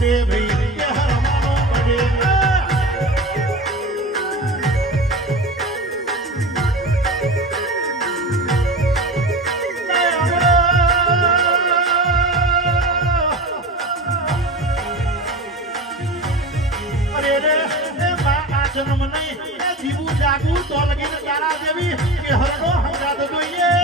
બડે ભાઈ કે હરમાનો બડે જન્મ નહીં જીવું જાગવું તો લગીને તારા જેવી કે હરનો હંગાત જોઈએ